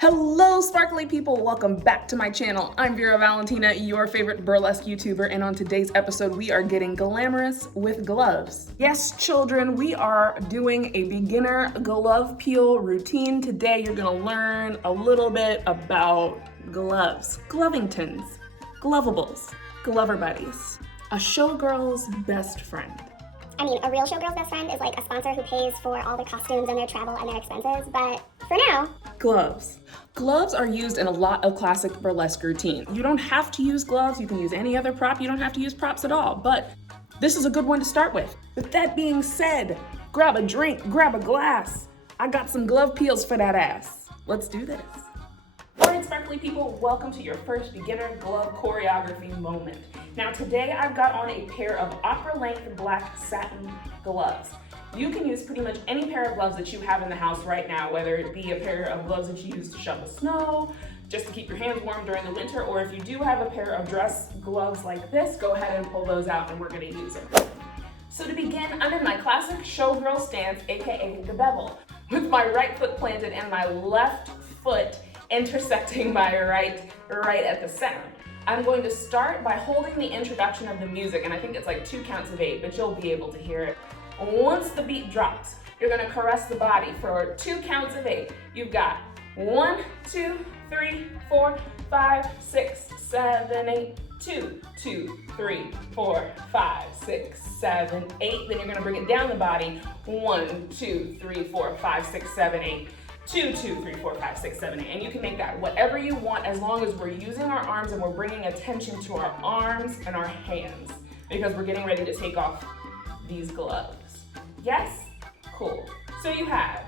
Hello, sparkly people. Welcome back to my channel. I'm Vera Valentinaa, your favorite burlesque YouTuber, and on today's episode, we are getting glamorous with gloves. Yes, children, we are doing a beginner glove peel routine. Today, you're gonna learn a little bit about gloves, glovingtons, glovables, glover buddies, a showgirl's best friend. I mean, a real showgirl's best friend is like a sponsor who pays for all their costumes and their travel and their expenses, but for now, gloves. Gloves are used in a lot of classic burlesque routines. You don't have to use gloves, you can use any other prop, you don't have to use props at all, but this is a good one to start with. With that being said, grab a drink, grab a glass. I got some glove peels for that ass. Let's do this. All right, sparkly people, welcome to your first beginner glove choreography moment. Now today I've got on a pair of opera-length black satin gloves. You can use pretty much any pair of gloves that you have in the house right now, whether it be a pair of gloves that you use to shovel snow, just to keep your hands warm during the winter, or if you do have a pair of dress gloves like this, go ahead and pull those out and we're gonna use them. So to begin, I'm in my classic showgirl stance, AKA the bevel, with my right foot planted and my left foot intersecting my right at the center. I'm going to start by holding the introduction of the music, and I think it's like 2 counts of 8, but you'll be able to hear it. Once the beat drops, you're gonna caress the body for 2 counts of 8. You've got 1, 2, 3, 4, 5, 6, 7, 8, 2, 2, 3, 4, 5, 6, 7, 8. Then you're gonna bring it down the body. 1, 2, 3, 4, 5, 6, 7, 8. 2, 2, 3, 4, 5, 6, 7, 8. And you can make that whatever you want as long as we're using our arms and we're bringing attention to our arms and our hands because we're getting ready to take off these gloves. Yes? Cool. So you have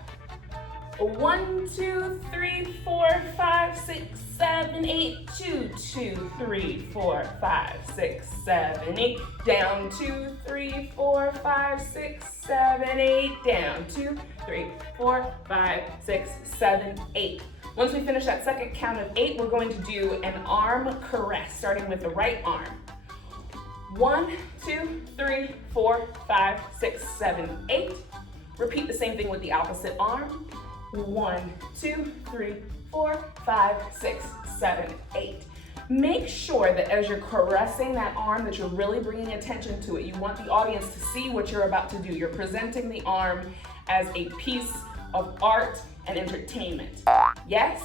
1, 2, 3, 4, 5, 6, 7, 8, 2, 2, 3, 4, 5, 6, 7, 8, down 2, 3, 4, 5, 6, 7, 8, down 2, 3, 4, 5, 6, 7, 8. Once we finish that second count of 8, we're going to do an arm caress, starting with the right arm. 1, 2, 3, 4, 5, 6, 7, 8. Repeat the same thing with the opposite arm. 1, 2, 3, 4, 5, 6, 7, 8. Make sure that as you're caressing that arm that you're really bringing attention to it. You want the audience to see what you're about to do. You're presenting the arm as a piece of art and entertainment. Yes?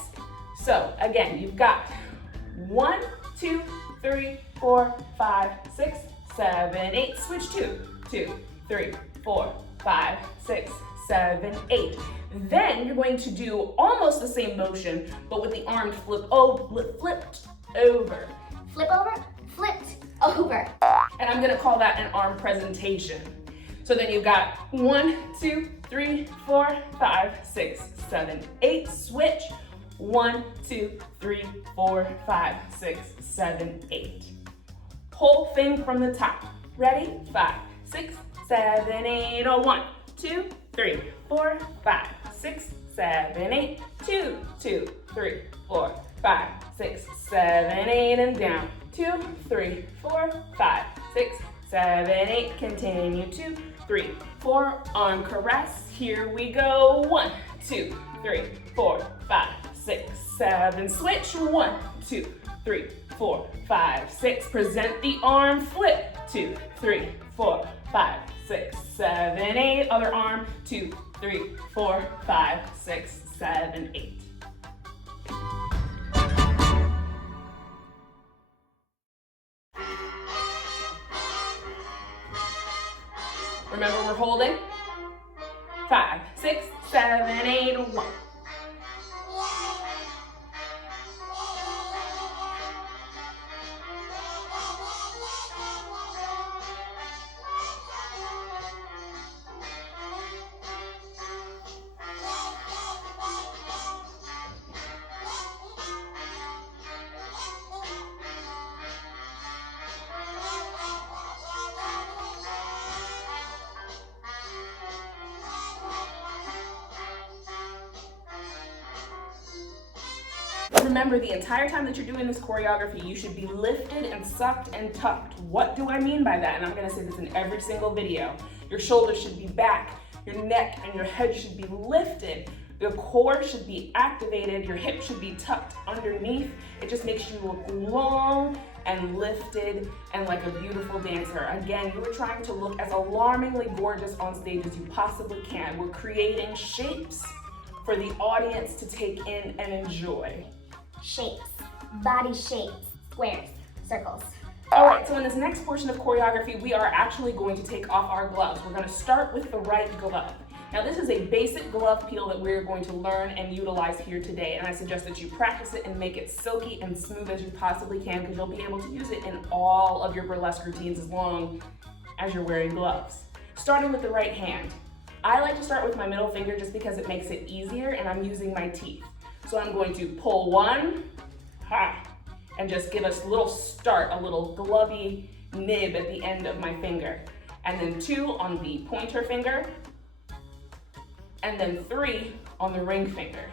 So again, you've got 1, 2, 3, 4, 5, 6, 7, 8. Switch 2, 2, 3, 4, 5, 6, 7, 8. Then you're going to do almost the same motion, but with the arm flipped over. flip over, flipped over. And I'm gonna call that an arm presentation. So then you've got 1, 2, 3, 4, 5, 6, 7, 8. Switch. 1, 2, 3, 4, 5, 6, 7, 8. Whole thing from the top. Ready? 5, 6, 7, 8. 1, 2, 3, 4, 5, 6, 7, 8. 2, 2, 3, 4, 5, 6, 7, 8. And down. 2, 3, 4, 5, 6, 7, 8. Continue. 2, 3, 4. Arm caress. Here we go. 1, 2, 3, 4, 5, 6, 7. Switch. 1, 2, 3, 4, 5, 6. Present the arm. Flip. 2, 3, 4, 5, 6, 7, 8. Other arm. 2, 3, 4, 5, 6, 7, 8. Remember, we're holding 5, 6, 7, 8, 1. Remember, the entire time that you're doing this choreography, you should be lifted and sucked and tucked. What do I mean by that? And I'm gonna say this in every single video. Your shoulders should be back, your neck and your head should be lifted. The core should be activated, your hip should be tucked underneath. It just makes you look long and lifted and like a beautiful dancer. Again, you are trying to look as alarmingly gorgeous on stage as you possibly can. We're creating shapes for the audience to take in and enjoy. Shapes, body shapes, squares, circles. All right, so in this next portion of choreography, we are actually going to take off our gloves. We're gonna start with the right glove. Now this is a basic glove peel that we're going to learn and utilize here today, and I suggest that you practice it and make it silky and smooth as you possibly can, because you'll be able to use it in all of your burlesque routines as long as you're wearing gloves. Starting with the right hand. I like to start with my middle finger just because it makes it easier, and I'm using my teeth. So I'm going to pull one, ha, and just give us a little start, a little glovey nib at the end of my finger. And then 2 on the pointer finger, and then 3 on the ring finger.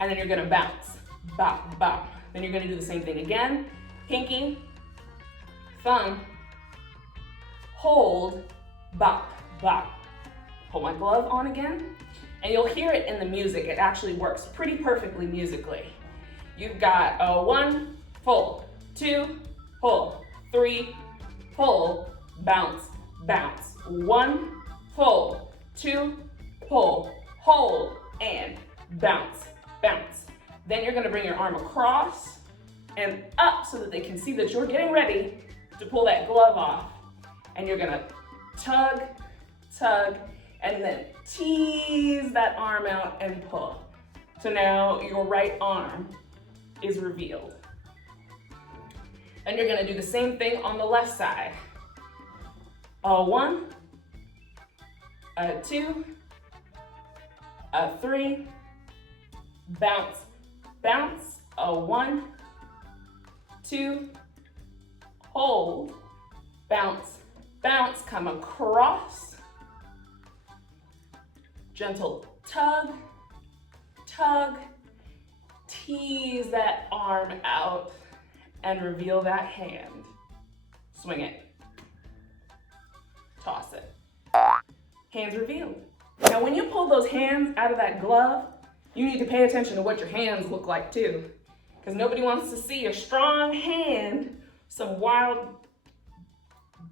And then you're gonna bounce, bop, bop. Then you're gonna do the same thing again. Pinky, thumb, hold, bop, bop. Pull my glove on again, and you'll hear it in the music. It actually works pretty perfectly musically. You've got a 1, pull, 2, pull, 3, pull, bounce, bounce. 1, pull, 2, pull, hold, and bounce, bounce. Then you're gonna bring your arm across and up so that they can see that you're getting ready to pull that glove off. And you're gonna tug, tug, and then tease that arm out and pull. So now your right arm is revealed. And you're gonna do the same thing on the left side. A 1, a 2, a 3, bounce, bounce, a 1, 2, hold, bounce, bounce, come across, gentle tug, tug, tease that arm out and reveal that hand. Swing it, toss it. Hands revealed. Now when you pull those hands out of that glove, you need to pay attention to what your hands look like too, because nobody wants to see a strong hand, some wild,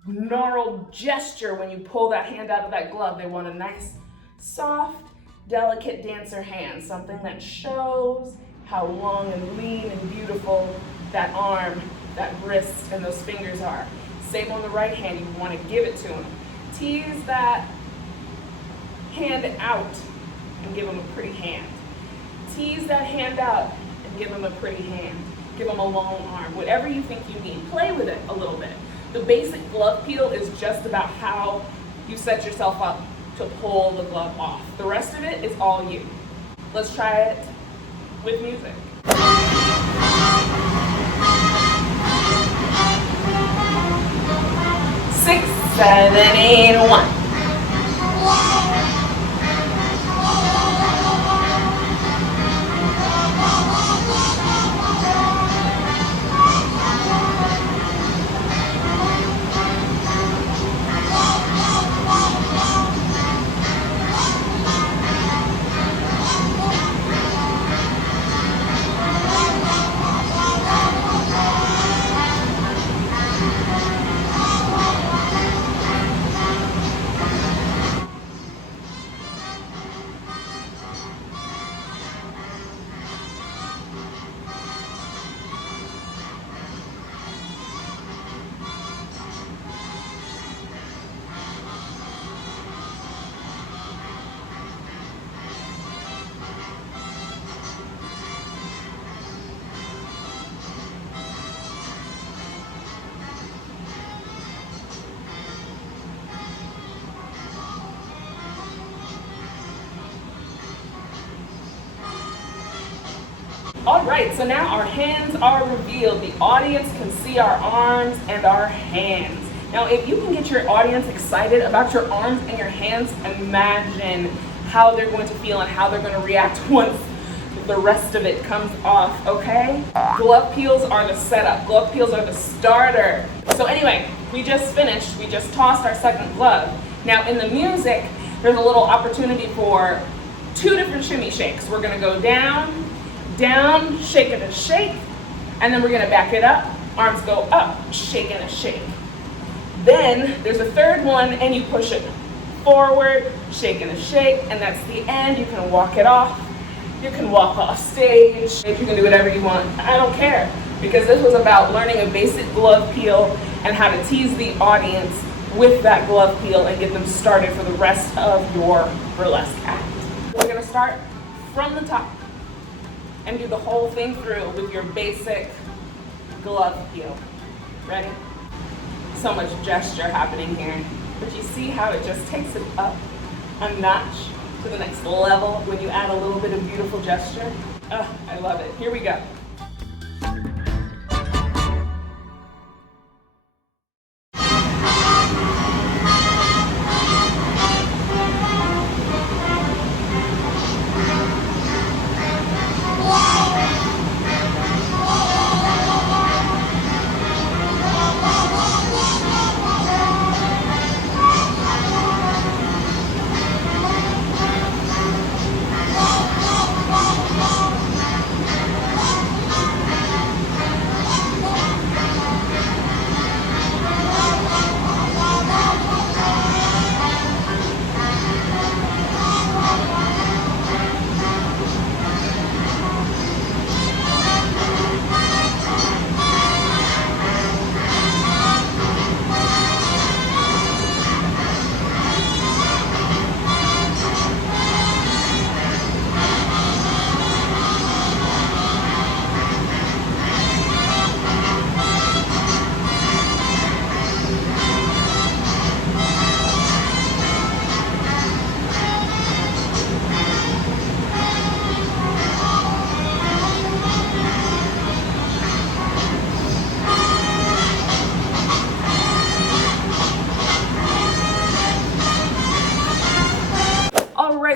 gnarled gesture when you pull that hand out of that glove. They want a nice, soft, delicate dancer hand, something that shows how long and lean and beautiful that arm, that wrist, and those fingers are. Same on the right hand, you want to give it to them. Tease that hand out and give them a pretty hand. Tease that hand out and give them a pretty hand. Give them a long arm, whatever you think you need. Play with it a little bit. The basic glove peel is just about how you set yourself up to pull the glove off. The rest of it is all you. Let's try it with music. 6, 7, 8, 1. All right, so now our hands are revealed. The audience can see our arms and our hands. Now, if you can get your audience excited about your arms and your hands, imagine how they're going to feel and how they're going to react once the rest of it comes off, okay? Glove peels are the setup. Glove peels are the starter. So anyway, we just finished. We just tossed our second glove. Now, in the music, there's a little opportunity for 2 different shimmy shakes. We're gonna go down, down, shake and a shake, and then we're gonna back it up. Arms go up, shake and a shake. Then there's a third one and you push it forward, shake and a shake, and that's the end. You can walk it off. You can walk off stage. You can do whatever you want. I don't care, because this was about learning a basic glove peel and how to tease the audience with that glove peel and get them started for the rest of your burlesque act. We're gonna start from the top and do the whole thing through with your basic glove peel. Ready? So much gesture happening here, but you see how it just takes it up a notch to the next level when you add a little bit of beautiful gesture. I love it. Here we go.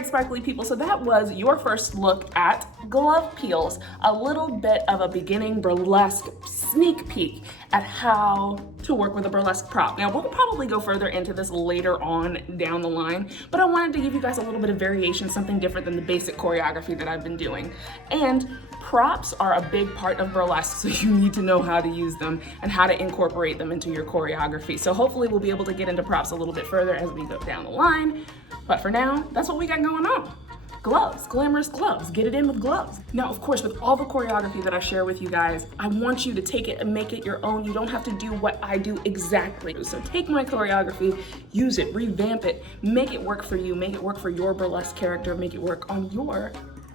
Sparkly people, so that was your first look at glove peels, a little bit of a beginning burlesque sneak peek at how to work with a burlesque prop. Now we'll probably go further into this later on down the line, but I wanted to give you guys a little bit of variation, something different than the basic choreography that I've been doing. And props are a big part of burlesque, so you need to know how to use them and how to incorporate them into your choreography. So hopefully we'll be able to get into props a little bit further as we go down the line. But for now, that's what we got going on. Gloves, glamorous gloves, get it in with gloves. Now, of course, with all the choreography that I share with you guys, I want you to take it and make it your own. You don't have to do what I do exactly. So take my choreography, use it, revamp it, make it work for you, make it work for your burlesque character, make it work on your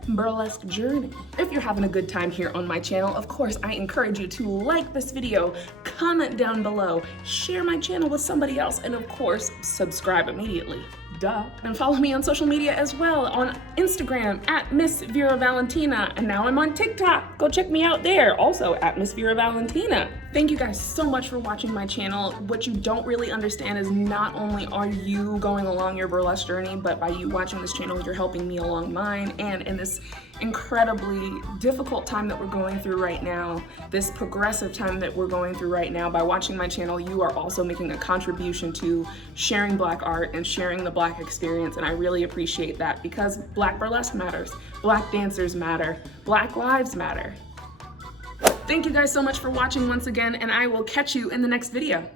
burlesque journey. If you're having a good time here on my channel, of course, I encourage you to like this video, comment down below, share my channel with somebody else, and of course, subscribe immediately. Duh. And follow me on social media as well, on Instagram at Miss Vera Valentinaa, and now I'm on TikTok. Go check me out there, also at Miss Vera Valentinaa. Thank you guys so much for watching my channel. What you don't really understand is not only are you going along your burlesque journey, but by you watching this channel, you're helping me along mine. And in this incredibly difficult time that we're going through right now, this progressive time that we're going through right now, by watching my channel, you are also making a contribution to sharing Black art and sharing the Black experience. And I really appreciate that, because Black burlesque matters, Black dancers matter, Black lives matter. Thank you guys so much for watching once again, and I will catch you in the next video.